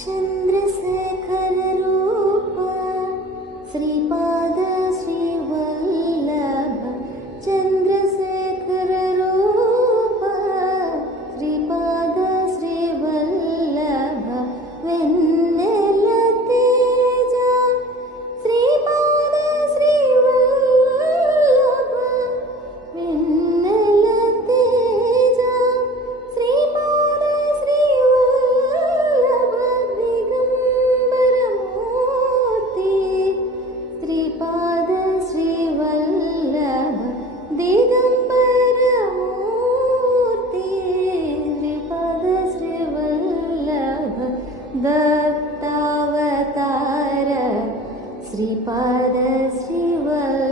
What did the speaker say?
चन्द्रशेखर रूप श्रीपाद श्रीवल्लभ चन्द्रशेखर रूप श्रीपाद श्रीवल्लभ वेन्नेल तेज श्रीपाद श्रीवल्लभ वेन्नेल तेज श्रीपाद श्रीवल्लभ श्रीपाद श्रीवल्लभ दिगम्बरमूर्ति श्रीपाद श्रीवल्लभ दत्तावतार श्रीपाद श्रीवल्लभ